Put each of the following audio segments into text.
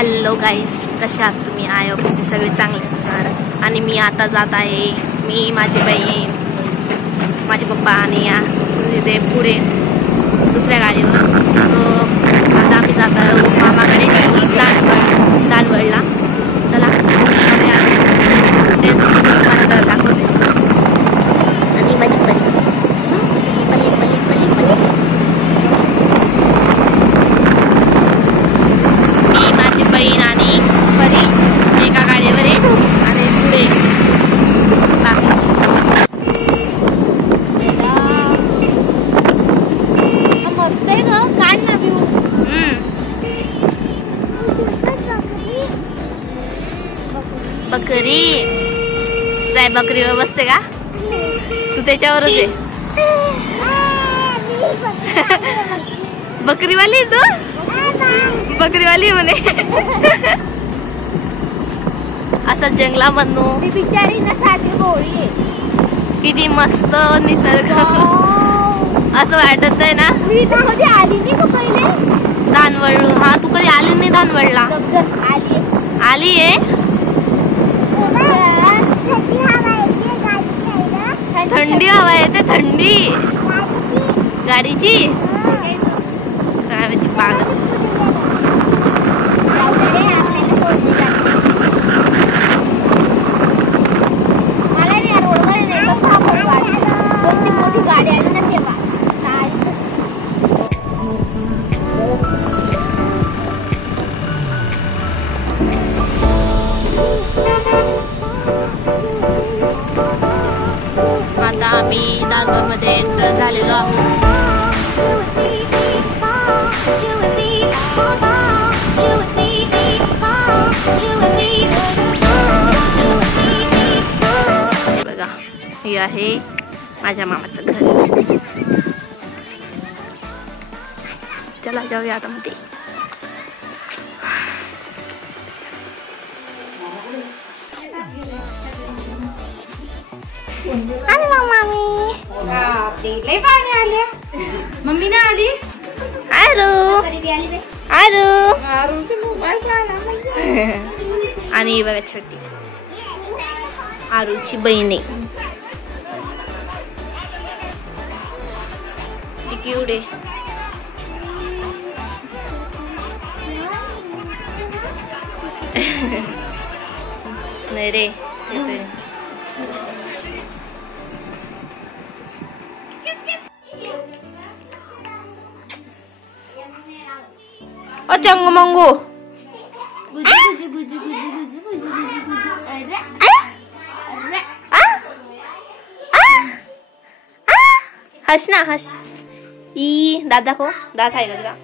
Hello गाईस, कशा आहात तुम्ही? आय होप तुम्ही सगळे चांगले असणार. आणि मी आता जात आहे, मी, माझी बहीण, माझे पप्पा आणि तिथे पुढे दुसऱ्या गाडीवर. तो आता आम्ही जात आहोत मामाकडे दानवडला. चला तुम्हाला दाखवते. आणि माझी बहीण आणि परी एका गाडीवर आहे आणि पुढे मस्त आहे ग. काढ ना व्ह्यू. बकरी जाय, बकरीवर बसते का तू? त्याच्यावरच आहे. बकरीवाली तू? बकरीवाली म्हणे. असं जंगलामधून बिचारी ना साधी होळी आहे. किती मस्त निसर्ग असं वाटत आहे ना. मी तर कधी आली नाही का पहिले दानवड. हा, तू कधी आली नाही दानवडला? आली आहे. थंडी हवा येते. थंडी गाडीची काय माहिती. बाग असं आम्ही दानवडमध्ये एंटर झालेलो आहोत. बघा, हे आहे माझ्या मामाचं घर. चला जाऊया आता मध्ये. लय पाणी आल्या. मम्मी ना आली. आणि बघा छोटी आरूची बहीण आहे. ती क्यूट आहे. नाही रे, चंग मंगू. हस ना, हस. ई दादा को दात आहे का तुला?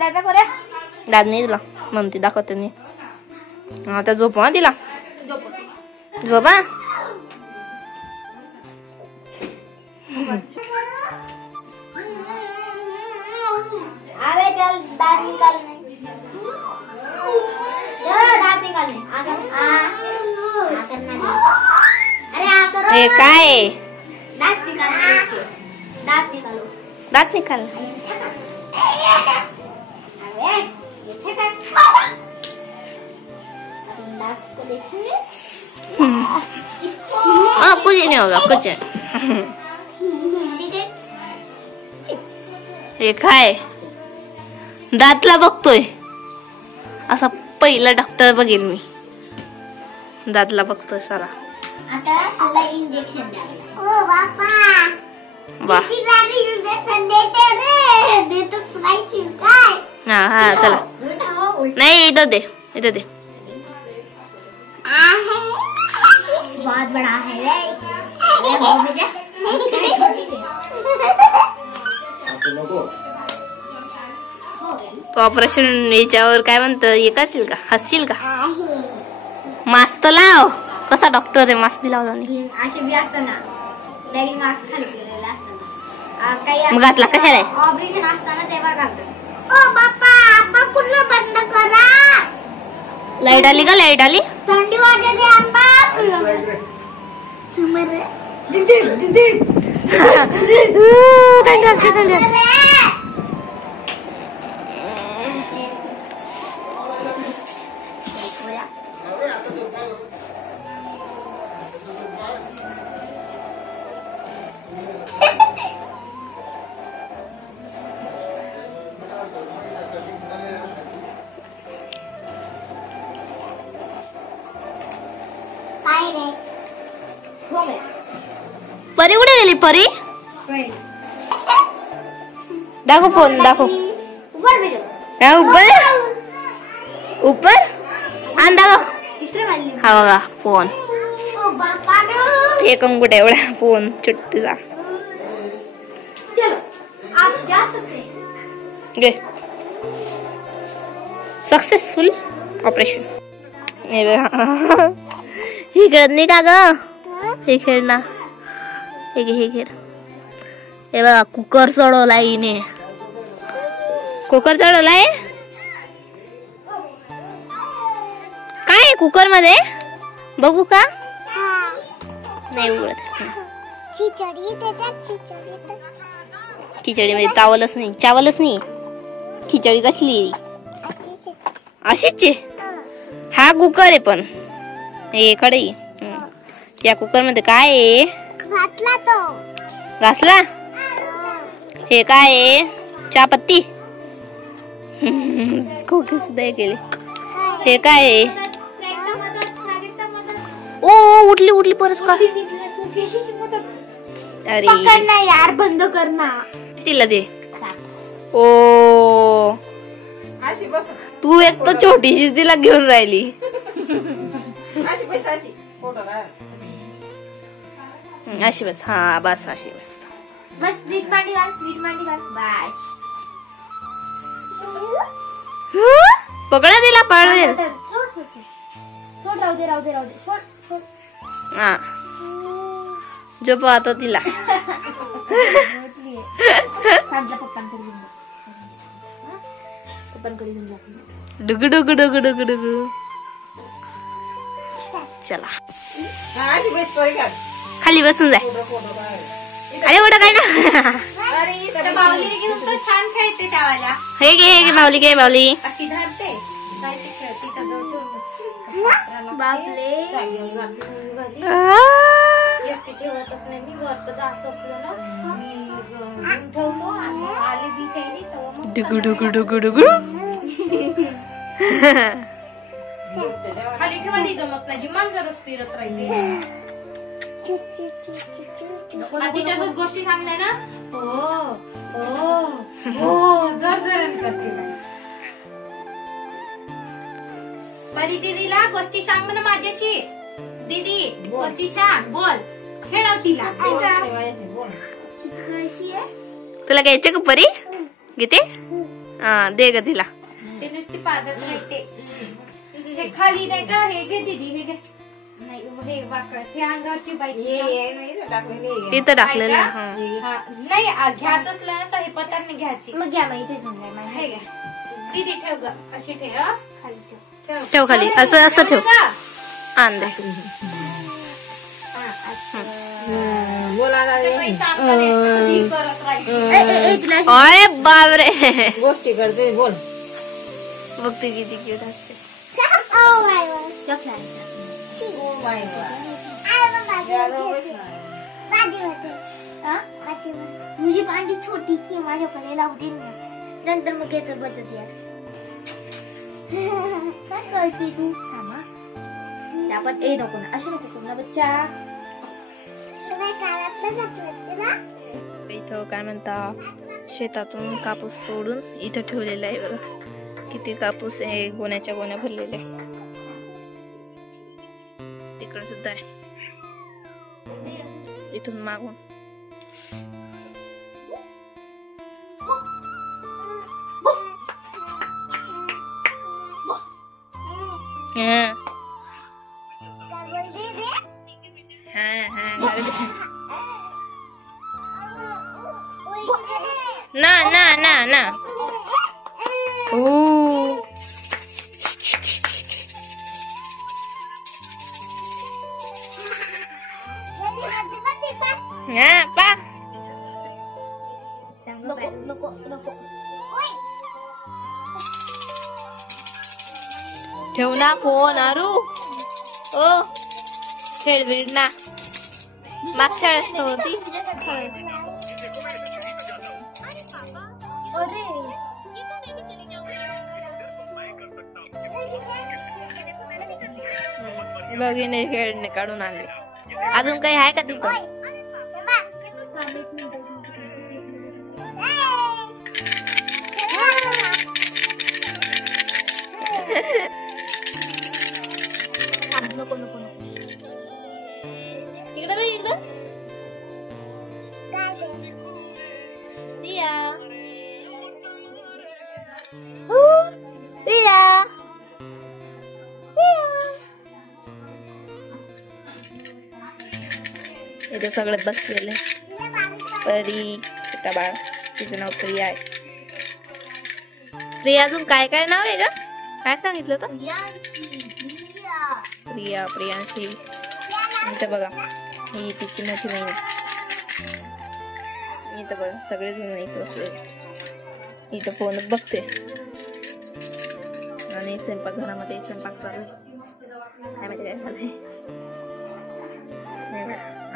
दादा को रे. दाद नाही तुला म्हणते, दाखवते नाही. आता झोप हा तिला. झोपा. अरे चल दांत निकालने. दांत निकालने. अरे आ करो. हे काय? दांत निकालो. दांत निकालो. दांत निकाल. अरे ये छका. दांत को देखेंगे. कुछ नहीं होगा, कुछ. हे काय? दातला बघतोय. असा पहिला डॉक्टर बघेल मी. दातला बघतोय सारा. आता तुला इंजेक्शन द्यावं. ओ बापा. वाह. किती इंजेक्शन देते रे. देतो प्राइस काय? हा चला. नाही, इधर दे, इधर दे. बहुत बड़ा है रे. अरे वो बेटा तो ऑपरेशन याच्यावर काय म्हणतं, हे करशील का? हसशील का? मास्क तर लाव. कसा डॉक्टर आहे, मास्क बी लावला नाही. असे बी असताना लेगिंग मास्क खाली केलेला असताना काही मग घातला कशाला? ऑपरेशन असताना तेव्हा घालतात. ओ बाप्पा, आप्पा कुठलं बंद करा. लाईट आली का? लाईट आली. थंडी वाजते आप्पा. थंडी असते. काय रे परी कुठे गेली परी दाखव फोन दाखव ऊपर ऊपर आणि दाखव हा बघा फोन एक अंगुठ एवढा फोन छोटूसा सक्सेसफुल ऑपरेशन हे खेळत नाही का ग हे खेळ ना हे खेळ हे बघा कुकर चढवला हिने कुकर चढवलाय काय कुकर मध्ये बघू का नाही उघडत खिचडी मध्ये चावलच नाही खिचडी कसली अशीच हा कुकर आहे पण हे कढई या कुकर मध्ये काय आहे घासला हे काय आहे चहापत्ती खोके सुद्धा केले हे काय आहे ओ उठली परत का अरे यार बंद करना तिला दे ओ तू एक तर छोटीशी तिला घेऊन राहिली अशी बस हा बस अशी बस बस नीट मांडी घाल बस पकडा तिला पाळवेल सोड राहू दे सोड हा झोप आता तिला डुगु डुगु डुगु डुगु डुगु चला खाली बसून जाय अरे मोठं काय ना छान खेळते त्यावाला हे घे माऊली घे माऊली बापले एकटी ठेवतच नाही मी घरचं जास्त असलं ना मी घेऊन ठेवतो आणि आले बी काही नाही तेव्हा मग डुगु डुगु डुगु डुगु खाली ठेवायला जमत नाही मांजरच फिरत राहिली तिच्यातच गोष्टी सांगल्या ना हो जर करते परी दीदीला गोष्टी सांग ना माझ्याशी दीदी गोष्टी सांग बोल खेळव तिला तुला घ्यायचे का परी घेते हा दे ग तिला ते नुसती पागल राहते हे खाली नाही का हे घे दीदी हे घे नाही हे वाकड हे अंगावरची बाई तिथं टाकलेलं नाही घ्यायचं असलं ना तर हे पतांनी घ्यायची मग घ्या माहिती हे घ्या दीदी ठेव ग अशी ठेव खाली ठेव खाली असं ठेव आण दे अरे बापरे गोष्टी करते बोल बघते किती क्यूट असते तुझी भांडी छोटीची माझ्याकडे लावू दे नंतर मग येत बदलत यार काय करते तू थांबा आपण ए नको ना असे नको करू ना बच्चा इथं काय म्हणता शेतातून कापूस तोडून इथं ठेवलेला आहे बघा किती कापूस आहे गोण्याच्या गोण्या भरलेल्या तिकडे सुद्धा आहे इथून मागून ना ना ना ना पा नको ठेव ना फोन अरू ओ खेळ बिड ना मागच्या वेळेस होती तुझ्यासाठी अरे बघिने खेळणे काढून आणले. अजून काही आहे का तिथं? इथे सगळे बसलेले. परी, छोटा बाळ, तिचं नाव प्रिया आहे. प्रिया अजून काय काय नाव आहे ग? काय सांगितलं तर? प्रिया, प्रियांशी. इथं बघा, ही तिची मोठी बहीण. इथं बघा सगळेजण इथं बसले. इथं फोनच बघते आणि स्वयंपाकघरामध्ये स्वयंपाक चालू आहे. काय माहिती काय झालंय.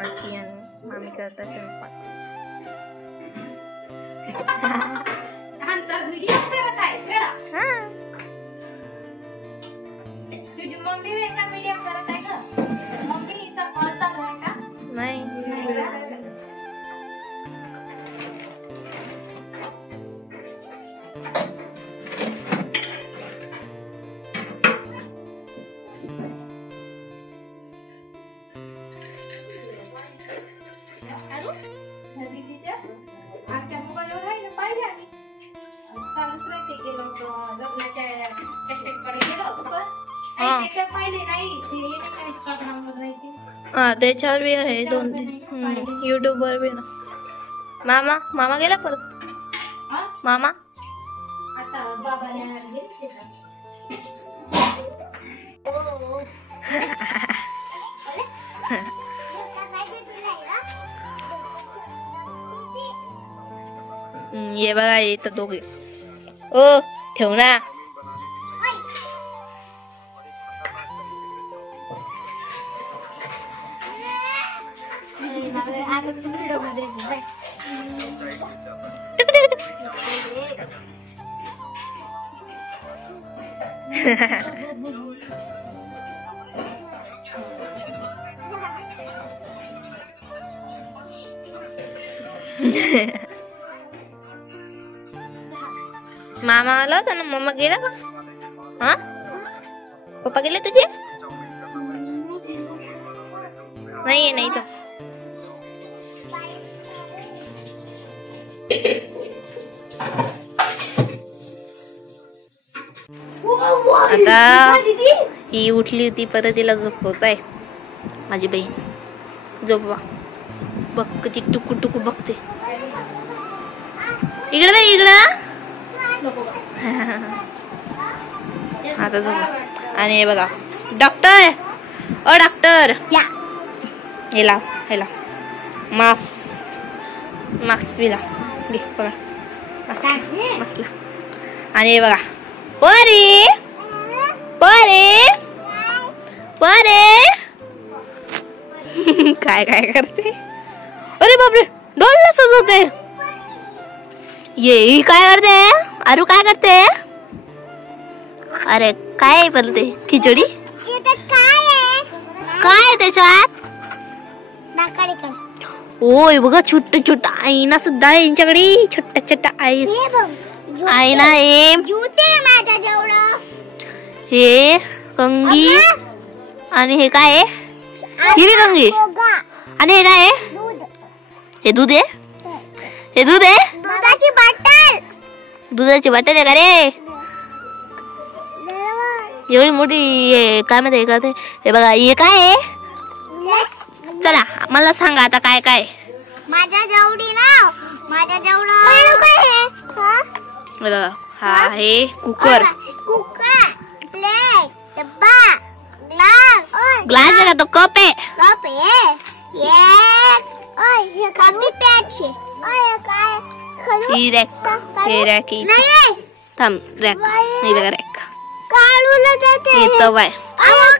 आजी आणि मामी करतात स्वयंपाक. व्हिडिओ करत आहे करा. तुझी मम्मी वेगळा व्हिडिओ करत आहे का? मम्मीचा कॉल चालू आहे का? नाही. त्याच्यावर बी आहे 2-3 YouTube वर बी ना. मामा मामा गेला परत. मामा आता बाबाने ये बघा इथं दोघे. ओ ठेव ना. मामा आला होता ना. मम्मा गेला का? हा पप्पा गेले तुझे? नाही नाही तर आता ही उठली होती परत तिला झोपवत आहे माझी बहीण. झोपवा बघ कधी टुकू टुकू बघते. इकडे बाई इकडं. आता झोप. आणि हे बघा डॉक्टर. ओ डॉक्टर हेला हेला मास्क पिला घे बघा. मसला. आणि हे बघा परी परी परी काय काय करते. अरे बापरे डोल सजवते. ये काय करते? अरे काय करते? अरे काय बोलते? खिचडी काय त्याच्यात? ओय बघा छोट छोट आईना सुद्धा आहे यांच्याकडे. छोटा छोटा आईस आईना आहे. हे कंगी आणि हे काय आहे? हिरी कंगी. आणि हे काय आहे? हे दूध आहे. हे दूध आहे. दुधाची बाटल. दुधाची बाटल आहे का रे? एवढी मोठी काय माहिती का ते? हे बघा हे काय आहे? चला मला सांगा आता काय काय. माझ्या जेवढी ना माझ्या जेवढं बघा हा आहे कुकर. कुकर प्लेट डब्बा ग्लास. ग्लास आहे का? तो कप आहे. कप आहे. ये कॉफी प्यायची. काय ही रॅक. हे रॅक थांब. रॅक नाही बघा रॅक. काढूला देते. हे तवा आहे.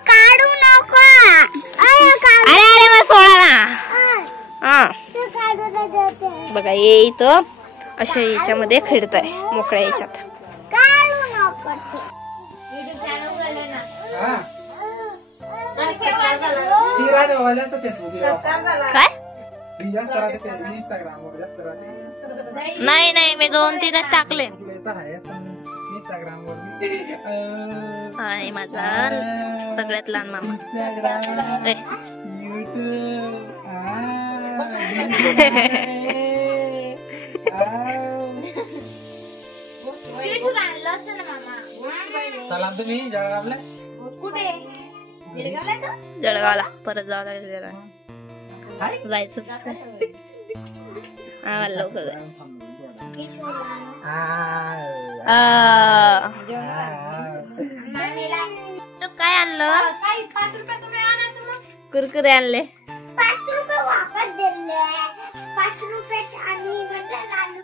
काढू नको. अरे अरे मग सोडा ना. हा तू काढून देते. बघा हे इथं अशा याच्यामध्ये खेळताय मोकळ्या याच्यात. काढू नको ते. YouTube channel उघडलंय ना. हा आणि केव्हा झालं? ती राजा वाला तर ते उभी राहा. सबस्क्राईब झाला. काय ती जास्त राहते ते इंस्टाग्राम वर जास्त राहते. नाही नाही मी 2-3च टाकले. तुला येतं आहे पण इंस्टाग्राम वर हा हे माझा सगळ्यात लहान मामा. इंस्टाग्राम ए, YouTube YouTube आणलं असतं ना मामा. चला तुम्ही जळगावला कुठे? जळगावला परत जावं लागेल जरा. जायचं हा लवकर जायचं. तू काय आणलं? काही 5 रुपयाचं नाही आणायचं मग. कुरकुरे आणले. 5 रुपये वापस दिले. 5 रुपयाचे आणि बटन आलू